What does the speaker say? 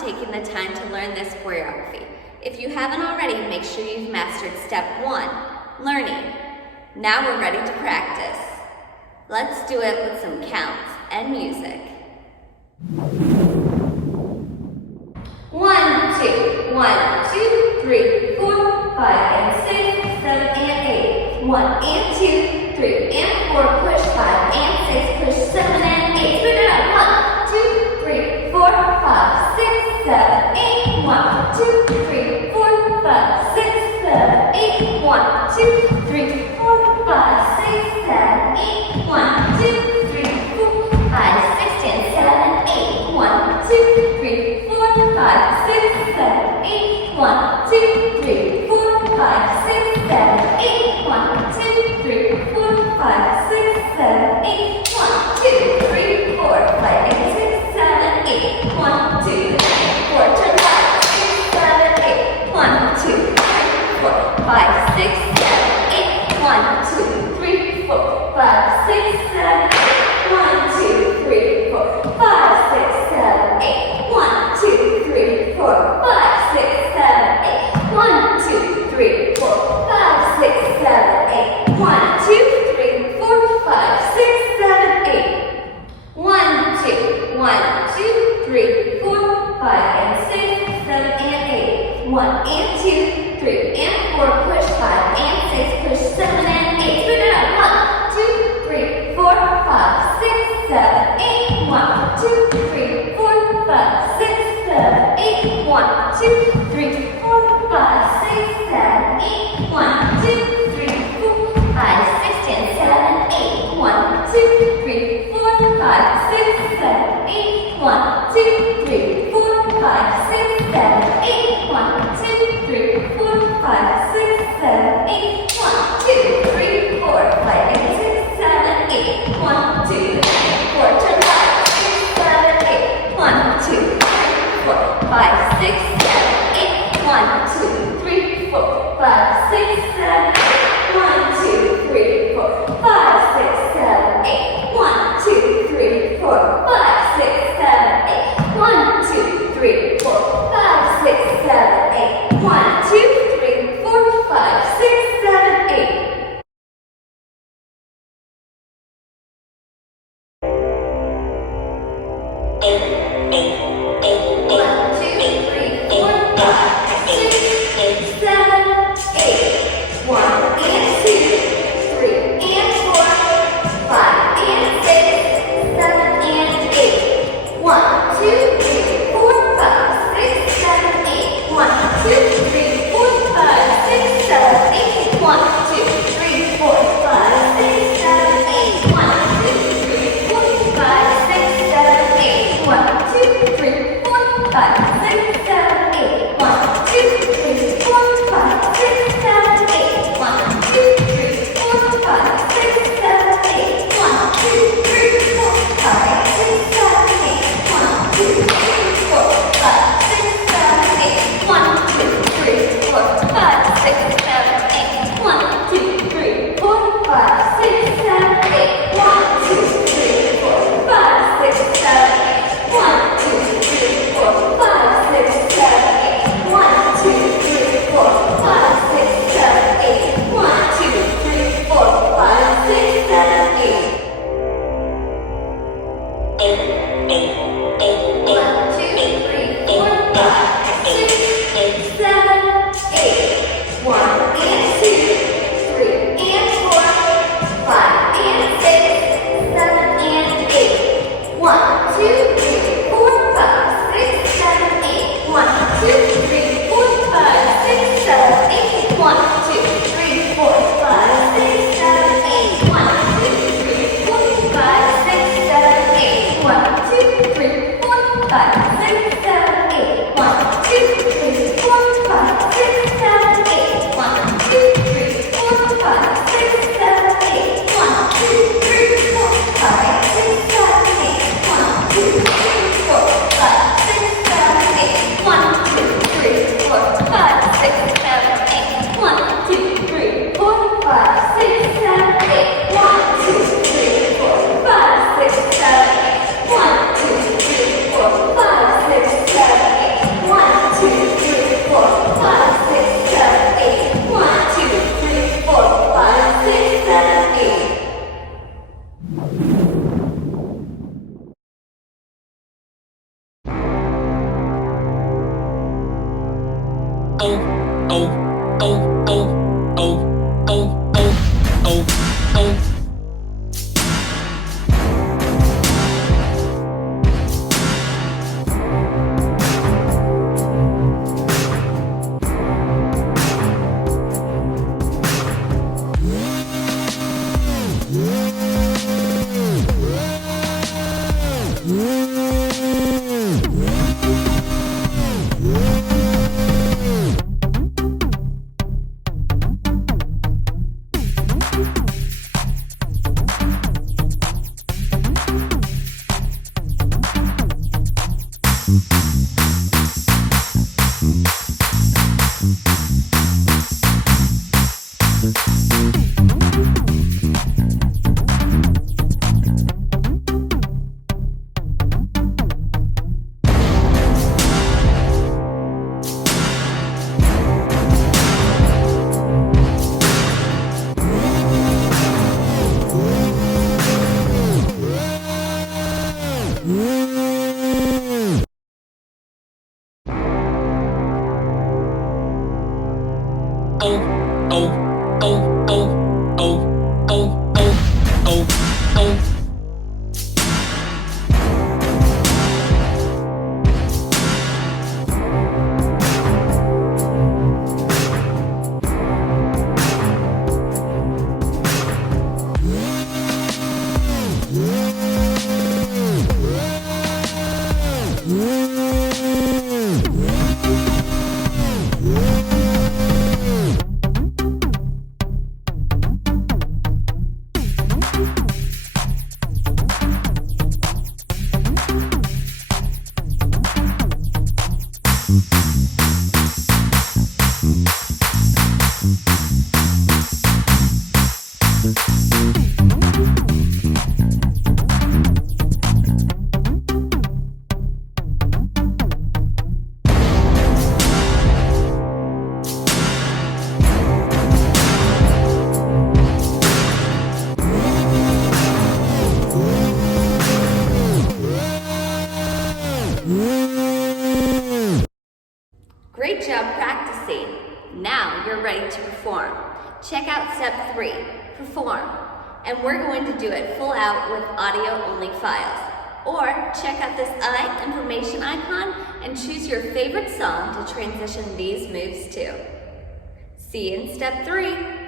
taking the time to learn this choreography. If you haven't already, make sure you've mastered step 1, learning. Now we're ready to practice. Let's do it with some counts and music. 1, 2, 1, 2, 3, 4, 5, and 6, 7, and 8. 1 and 2, 3 and 4, push 5 and 6, push 7 and 8. Spin it up. 1, 2, 3, 4, 5, 6, 7, 8. 1, 2, 3, 4, 5, 6, 7, 8. 1, 2, 3, 4, 5, 6, 7, 8. 1, 2, 3, 4, 5, 6, and 7, 8. 1, 2, 3, 4, 5, 6, 7, 8. 1, 2, 3, 4, 5, 6, 7, 8. 1, 2, 3, 4, 5, 6, 7, 8. 1, 2, 3, 4, 5, and 6, 7, 8. 1, 2, 3, 4, turn 5, 6, 7, 8. 1, 2, 3, 4, 5, 6, 7, 8. 1, 2, 3, 4, 5, 6, 7, 8. 1, 2, 3, 4, 5, 6, 7, 8. 1, 2, 3, 4, 5, 6, 7, 8. 1, 2, 3, 4, 5, 6, 7, 8. 1, 2, 3, 4, 5, 6, 7, 8. 1, 2, 1, 2, 3, 4, 5, and 6, 7, and 8. 1 and 2, 3 and 4, push 5 and 6, push 7 and 8. Spin it up. 1, 2, 3, 4, 5, 6, 7, 8. 1, 2, 3, 4, 5, 6, 7, 8. 1, 2, 3, 4, 5, 6, 7, 8. 1, 2, 3, 4, 5, 6, and 7, 8. 1, 2, 3, 4, 5, 6, 7, 8. 1, 2, 3, 4, 5, 6, 7, 8. 1, 2, 3, 4, 5, 6, 7, 8. 1, 2, 3, 4, 5, and 6, 7, 8. 1, 2, 3, 4, turn 5, 6, 7, 8. 1, 2, 3, 4, 5, 6, 7, 8. 1, 2, 3, 4, 5, 6, 7, 8. 1, 2, 3, 4, 5, 6, 7, 8. 1, 2, 3, 4, 5, 6, 7, 8. 1, 2, 3, 4, 5, 6, 7, 8. 1, 2, 3, 4, 5, 6, 7, 8. One, two, Great job practicing. Now you're ready to perform. Check out step 3, perform. And we're going to do it full out with audio-only files. Or check out this eye information icon and choose your favorite song to transition these moves to. See you in step 3.